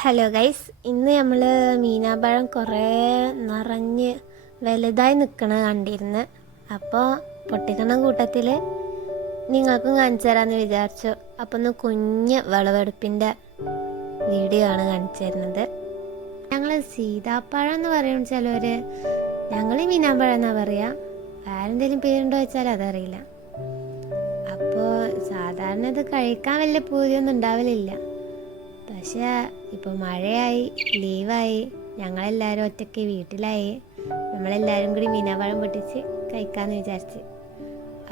Hello guys, ഇന്ന് നമ്മൾ മീനാമ്പഴം കുറേ നിറഞ്ഞ് വലുതായി നിൽക്കണ കണ്ടിരുന്നു. അപ്പോൾ പൊട്ടിക്കണ കൂട്ടത്തിൽ നിങ്ങൾക്കും കാണിച്ചു തരാമെന്ന് വിചാരിച്ചു. അപ്പോൾ ഒന്ന് കുഞ്ഞ് വിളവെടുപ്പിൻ്റെ വീഡിയോ ആണ് കാണിച്ചു തരുന്നത്. ഞങ്ങൾ സീതാപ്പഴം എന്ന് പറയും ചിലവർ, ഞങ്ങൾ മീനാമ്പഴം എന്നാണ് പറയുക. വേറെ എന്തെങ്കിലും പേരുണ്ടോ വെച്ചാൽ അതറിയില്ല. അപ്പോൾ സാധാരണ ഇത് കഴിക്കാൻ വലിയ പൂതിയൊന്നും ഉണ്ടാവലില്ല. പക്ഷേ ഇപ്പോൾ മഴയായി, ലീവായി, ഞങ്ങളെല്ലാവരും ഒറ്റയ്ക്ക് വീട്ടിലായി. നമ്മളെല്ലാവരും കൂടി മീനാമ്പഴം പൊട്ടിച്ച് കഴിക്കാമെന്ന് വിചാരിച്ച്.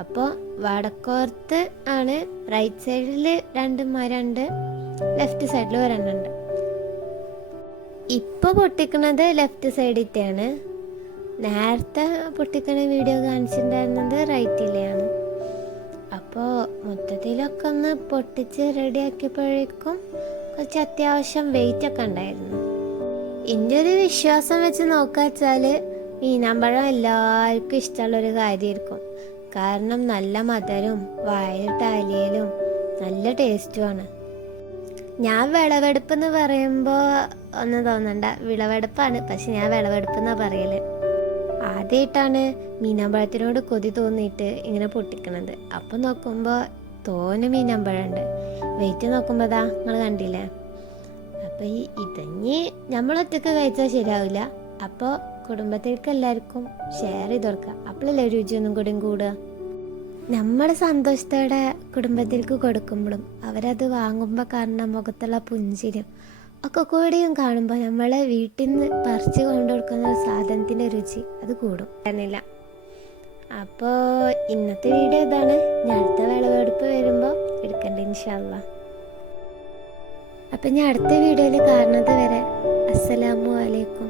അപ്പോൾ വടക്കോർത്ത് ആണ്, റൈറ്റ് സൈഡിൽ 2 മരമുണ്ട്, ലെഫ്റ്റ് സൈഡിൽ ഒരെണ്ണമുണ്ട്. ഇപ്പോൾ പൊട്ടിക്കുന്നത് ലെഫ്റ്റ് സൈഡിലത്തെയാണ്. നേരത്തെ പൊട്ടിക്കുന്ന വീഡിയോ കാണിച്ചിട്ടുണ്ടായിരുന്നത് റൈറ്റിലെയാണ്. അപ്പോൾ മൊത്തത്തിലൊക്കെ ഒന്ന് പൊട്ടിച്ച് റെഡിയാക്കിയപ്പോഴേക്കും കുറച്ച് അത്യാവശ്യം വെയിറ്റ് ഒക്കെ ഉണ്ടായിരുന്നു. എൻ്റെ ഒരു വിശ്വാസം വെച്ച് നോക്കാച്ചാൽ മീനാമ്പഴം എല്ലാവർക്കും ഇഷ്ടമുള്ളൊരു കാര്യമായിരിക്കും. കാരണം നല്ല മധുരവും വായിലിട്ട് അലിയലും നല്ല ടേസ്റ്റുമാണ്. ഞാൻ വിളവെടുപ്പ് എന്ന് പറയുമ്പോൾ ഒന്നും തോന്നണ്ട, വിളവെടുപ്പാണ്. പക്ഷെ ഞാൻ വിളവെടുപ്പ് എന്നാണ് പറയല്. ആദ്യമായിട്ടാണ് മീനാമ്പഴത്തിനോട് കൊതി തോന്നിയിട്ട് ഇങ്ങനെ പൊട്ടിക്കണത്. അപ്പം നോക്കുമ്പോൾ തോനെ മീനാമ്പഴമുണ്ട്. വെയിറ്റ് നോക്കുമ്പോൾ അതാ നിങ്ങൾ കണ്ടില്ലേ. അപ്പോൾ ഇതഞ്ഞ് നമ്മളൊറ്റക്ക് കഴിച്ചാൽ ശരിയാവില്ല. അപ്പോൾ കുടുംബത്തിലേക്ക് എല്ലാവർക്കും ഷെയർ ചെയ്ത് കൊടുക്കുക. അപ്പോഴല്ലേ രുചിയൊന്നും കൂടി കൂടുക. നമ്മുടെ സന്തോഷത്തോടെ കുടുംബത്തിലേക്ക് കൊടുക്കുമ്പോഴും അവരത് വാങ്ങുമ്പോൾ കാണുന്ന മുഖത്തുള്ള പുഞ്ചിരും ഒക്കെ കൂടിയും കാണുമ്പോൾ നമ്മളെ വീട്ടിൽ നിന്ന് പറിച്ച് കൊണ്ടു കൊടുക്കുന്ന സാധനത്തിൻ്റെ രുചി അത് കൂടും അറിയില്ല. അപ്പോൾ ഇന്നത്തെ വീഡിയോ ഇതാണ്. ഞാൻ അടുത്ത വിളവെടുപ്പ് വരുമ്പോൾ എടുക്കണ്ട ഇൻഷാ അല്ലാ. അപ്പം ഞാൻ അടുത്ത വീഡിയോയിൽ കാണുന്നത് വരെ അസ്സലാമു അലൈക്കും.